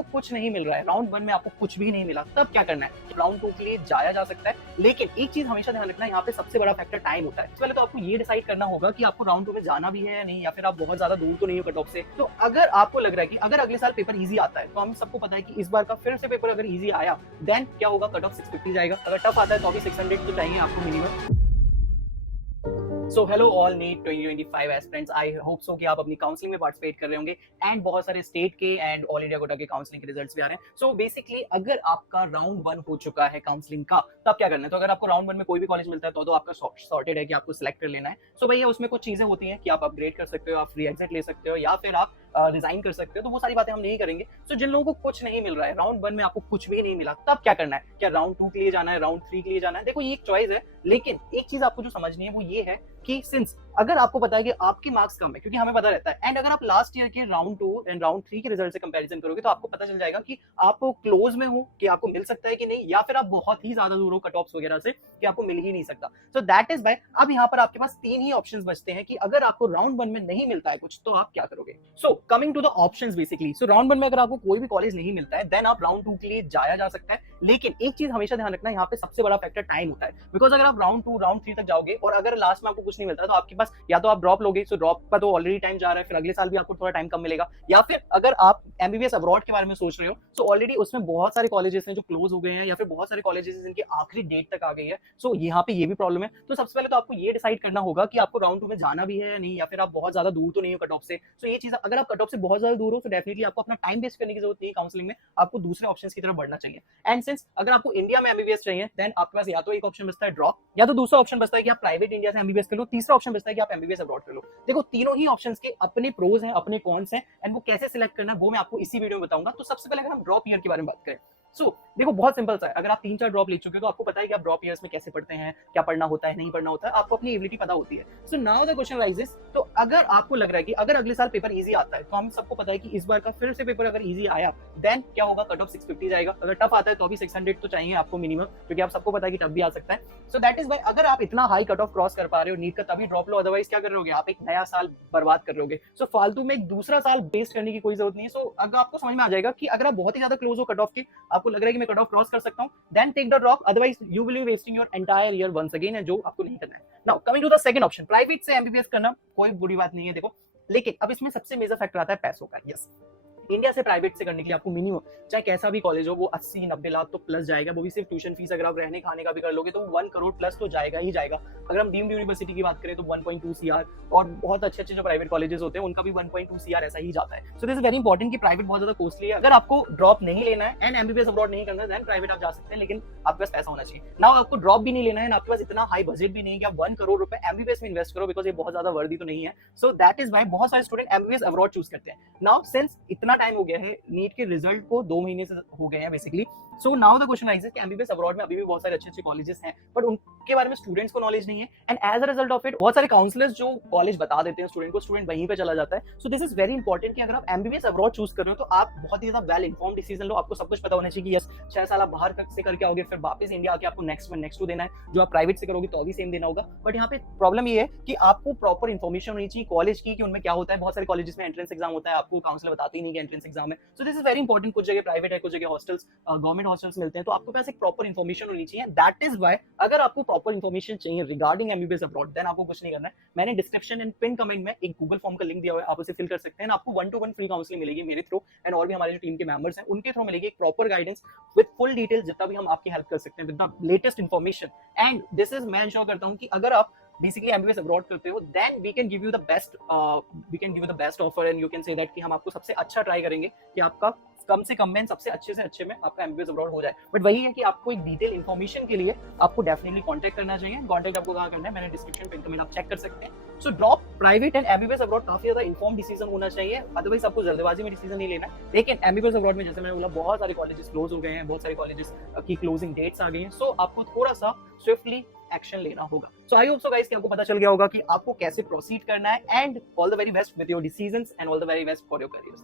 आपको कुछ नहीं मिल रहा है, राउंड 1 में आपको कुछ भी नहीं मिला, तब क्या करना है? राउंड 2 के लिए जाया जा सकता है, लेकिन एक चीज हमेशा ध्यान रखना है, यहाँ पे सबसे बड़ा फैक्टर टाइम होता है। पहले तो आपको ये डिसाइड करना होगा कि आपको राउंड 2 में जाना भी है या नहीं, या फिर आप बहुत ज्यादा दूर तो नहीं हो कट ऑफ से। तो अगर आपको लग रहा है कि अगर अगले साल पेपर इजी आता है, तो हम सबको पता है कि इस बार का फिर से पेपर अगर इजी आया, देन क्या होगा, कट ऑफ 650 जाएगा। अगर टफ आता है तो अभी 600 तो चाहिए आपको minimum. So hello all NEET 2025 aspirants, I hope so कि आप अपनी काउंसलिंग में पार्टिसिपेट कर रहे होंगे एंड बहुत सारे स्टेट के एंड ऑल इंडिया कोटा के काउंसलिंग के रिजल्ट्स भी आ रहे हैं। सो बेसिकली अगर आपका राउंड 1 हो चुका है काउंसलिंग का, तब क्या करना है? तो अगर आपको राउंड 1 में कोई भी कॉलेज मिलता है तो आपका सॉर्टेड है कि आपको सिलेक्ट कर लेना है। सो भैया उसमें कुछ चीजें होती हैं कि आप अपग्रेड कर सकते हो, आप फ्री एग्जिट ले सकते हो, या फिर आप रिजाइन कर सकते हो। तो वो सारी बातें हम नहीं करेंगे। सो जिन लोगों को कुछ नहीं मिल रहा है, राउंड 1 में आपको कुछ भी नहीं मिला, तब क्या करना है? क्या राउंड 2 के लिए जाना है, राउंड 3 के लिए जाना है? देखो ये एक चॉइस है, लेकिन एक चीज आपको जो समझनी है वो ये है कि सिंस अगर आपको पता है कि आपके मार्क्स कम है, क्योंकि हमें पता रहता है, एंड अगर आप लास्ट ईयर के राउंड 2 एंड राउंड 3 के रिजल्ट से कंपैरिजन करोगे तो आपको पता चल जाएगा कि आप क्लोज में हो, कि आपको मिल सकता है कि नहीं, या फिर आप बहुत ही ज्यादा दूर हो कट ऑफ्स वगैरह से कि आपको मिल ही नहीं सकता। सो दैट इज व्हाई अब यहाँ पर आपके पास 3 ही ऑप्शंस बचते हैं कि अगर आपको राउंड 1 में नहीं मिलता है कुछ तो आप क्या करोगे। So coming to the options basically, so round 1 में अगर आपको कोई भी कॉलेज नहीं मिलता है, देन आप राउंड 2 के लिए जाया जा सकता है, लेकिन एक चीज हमेशा ध्यान रखना है, यहाँ पे सबसे बड़ा फैक्टर टाइम होता है। बिकॉज अगर आप राउंड 2 राउंड 3 तक जाओगे और अगर लास्ट में आपको कुछ नहीं मिलता है तो आपके पास या तो आप ड्रॉप लोगे, सो ड्रॉप का तो ऑलरेडी टाइम जा रहा है, फिर अगले साल भी आपको थोड़ा टाइम कम मिलेगा, या फिर अगर आप एमबीबीएस अब्रॉड के बारे में सोच रहे हो, सो ऑलरेडी उसमें बहुत सारे कॉलेजेस हैं जो क्लोज हो गए हैं, या फिर बहुत सारे कॉलेजेस हैं जिनकी आखिरी डेट तक आ गई है। सो यहाँ पे ये भी प्रॉब्लम है। तो सबसे पहले तो आपको ये डिसाइड करना होगा कि आपको राउंड 2 में जाना भी है या नहीं, या फिर आप बहुत ज्यादा दूर तो नहीं हो कट ऑफ से। सो ये चीज, अगर आप कट ऑफ से बहुत ज्यादा दूर हो तो डेफिनेटली आपको अपना टाइम वेस्ट करने की जरूरत नहीं है काउंसलिंग में, आपको दूसरे ऑप्शन की तरफ बढ़ना चाहिए। एंड सिंस अगर आपको इंडिया में एमबीबीएस चाहिए, देन आपके पास या तो एक ऑप्शन बचता है ड्रॉप, या तो दूसरा ऑप्शन बचता है कि आप प्राइवेट इंडिया से एमबीबीएस कर लो, तीसरा ऑप्शन बचता है कि आप एमबीबीएस अब्रॉड कर लो। देखो तीनों ही ऑप्शंस के अपने प्रोज हैं, अपने कॉन्स हैं, एंड वो कैसे सिलेक्ट करना है वो मैं आपको इसी वीडियो में बताऊंगा। तो सबसे पहले अगर हम ड्रॉप ईयर के बारे में बात करें, सो देखो बहुत सिंपल सा है। अगर आप 3-4 ड्रॉप ले चुके हो तो आपको पता है कि आप ड्रॉप ईयर्स में कैसे पढ़ते हैं, क्या पढ़ना होता है, नहीं पढ़ना होता है, आपको अपनी एबिलिटी पता होती है। So now the question rises, तो अगर आपको लग रहा है कि अगर अगले साल पेपर इजी आता है, तो हम सबको पता है कि इस बार का फिर से पेपर अगर इजी आया, देन क्या होगा, कट ऑफ 650 जाएगा। अगर टफ आता है तो भी 600 तो चाहिए आपको मिनिमम, क्योंकि आप सबको पता है कि टफ भी आ सकता है। सो दैट इज व्हाई अगर आप इतना हाई कट ऑफ क्रॉस कर पा रहे हो नीट का, तभी ड्रॉप लो, अदरवाइज क्या कर रहे हो, आप एक नया साल बर्बाद कर रहे हो। सो फालतू में एक दूसरा साल वेस्ट करने की कोई जरूरत नहीं है। सो अगर आपको समझ में आ जाएगा कि अगर आप बहुत ही ज्यादा क्लोज हो कट ऑफ के, आपको लग रहा है कि मैं कट ऑफ क्रॉस कर सकता हूं, then take the drop, otherwise you will be wasting your entire year once again, है जो आपको नहीं करना है। Now coming to the second option, private से एमबीबीएस करना कोई बुरी बात नहीं है देखो, लेकिन अब इसमें सबसे मेजर फैक्टर आता है पैसों का। यस, इंडिया से प्राइवेट से करने के लिए आपको मिनिमम, चाहे कैसा भी कॉलेज हो, वो 80-90 लाख तो प्लस जाएगा, वो भी सिर्फ ट्यूशन फीस। अगर आप रहने खाने का भी कर लोगे तो 1 करोड़ प्लस तो जाएगा ही जाएगा। अगर हम डीम्ड यूनिवर्सिटी की बात करें तो 1.2 सीआर, और बहुत अच्छे अच्छे जो प्राइवेट कॉलेजेस होते हैं उनका भी 1.2 सीआर ऐसा ही जाता है। So this is very important कि प्राइवेट बहुत ज्यादा कॉस्टली है। अगर आपको ड्रॉप नहीं लेना है एंड एमबीबीएस अब्रॉड नहीं करना है, देन प्राइवेट आप जा सकते हैं, लेकिन आपके पास पैसा होना चाहिए। नाउ आपको ड्रॉप भी नहीं लेना है, आपके पास इतना हाई बजट भी नहीं है कि आप 1 करोड़ रुपए एमबीबीएस में इन्वेस्ट करो, बिकॉज ये बहुत ज्यादा वर्दी तो नहीं है। सो दैट इज व्हाई बहुत सारे स्टूडेंट एमबीबीएस अब्रॉड चूज करते हैं। नाउ सिंस इतना टाइम हो गया है, नीट के रिजल्ट को 2 महीने से हो गए हैं basically, so now the question rises कि एमबीबीएस अब्रॉड में अभी भी बहुत सारे अच्छे अच्छे कॉलेजेस हैं, बट उनके बारे में स्टूडेंट्स को नॉलेज नहीं है, and as a result of it बहुत सारे काउंसलर्स जो कॉलेज बता देते हैं स्टूडेंट को, स्टूडेंट वहीं पे चला जाता है। So this is very important कि अगर आप एमबीबीएस अब्रॉड चूज कर रहे हो तो आप बहुत ही ज्यादा वेल इन्फॉर्म्ड डिसीजन लो। आपको सब कुछ पता होना चाहिए कि यस 6 साल आप बाहर से करके आओगे, फिर वापस इंडिया आके आपको नेक्स्ट टू देना है, जो आप प्राइवेट से करोगे तो भी सेम देना होगा। बट यहाँ पे प्रॉब्लम ये है कि आपको प्रॉपर इन्फॉर्मेशन होनी चाहिए कॉलेज की कि उनमें क्या होता है। बहुत सारे कॉलेजेस में एंट्रेंस एग्जाम होता है, आपको काउंसलर बताते ही नहीं कि एंट्रेंस एग्जाम है। So this is very important. कुछ जगह प्राइवेट है, कुछ जगह हॉस्टल्स, गवर्नमेंट हॉस्टल्स मिलते हैं, तो आपके पास एक प्रॉपर इन्फॉर्मेशन होनी चाहिए। दैट इज व्हाई अगर आपको प्रॉपर इन्फॉर्मेशन चाहिए रिगार्डिंग एमबीबीएस अब्रॉड, देन आपको कुछ नहीं करना है। मैंने डिस्क्रिप्शन एंड पिन कमेंट में एक गूगल फॉर्म का लिंक दिया हुआ है, आप उसे फिल कर सकते हैं। आपको 1-to-1 फ्री काउंसलिंग मिलेगी मेरे थ्रू, एंड और भी हमारे जो टीम के मेंबर्स हैं उनके थ्रू मिलेगी एक proper guidance with full details, जितना भी हम आपकी हेल्प कर सकते हैं with the latest information. And this is, मैं इंश्योर करता हूं कि अगर आप बेसिकली एमबीबीएस अब्रॉड करते हो, then we can give you the best offer, and you can say that कि हम आपको सबसे अच्छा ट्राई करेंगे कि आपका कम से कम में, सबसे अच्छे से अच्छे में आपका एमबीबीएस अब्रॉड हो जाए। बट वही है कि आपको एक डिटेल इन्फॉर्मेशन के लिए आपको डेफिनेटली कांटेक्ट करना चाहिए। कांटेक्ट आपको कहां करना है, मैंने डिस्क्रिप्शन पे कमेंट आप चेक कर सकते हैं। So drop private and MBBS abroad काफी ज्यादा इन्फॉर्म डिसीजन होना चाहिए, अदरवाइज आपको जल्दबाजी में डिसीजन नहीं लेना। लेकिन एमबीबीएस अब्रॉड में जैसे मैंने बोला बहुत सारे कॉलेजेस क्लोज हो गए हैं, बहुत सारे कॉलेजेस की क्लोजिंग डेट्स आ गई हैं, सो आपको थोड़ा सा स्विफ्टली एक्शन लेना होगा। सो आई होप सो गाइस कि आपको पता चल गया होगा कि आपको कैसे प्रोसीड करना है, and all the very best with your decisions and all the very best for your careers.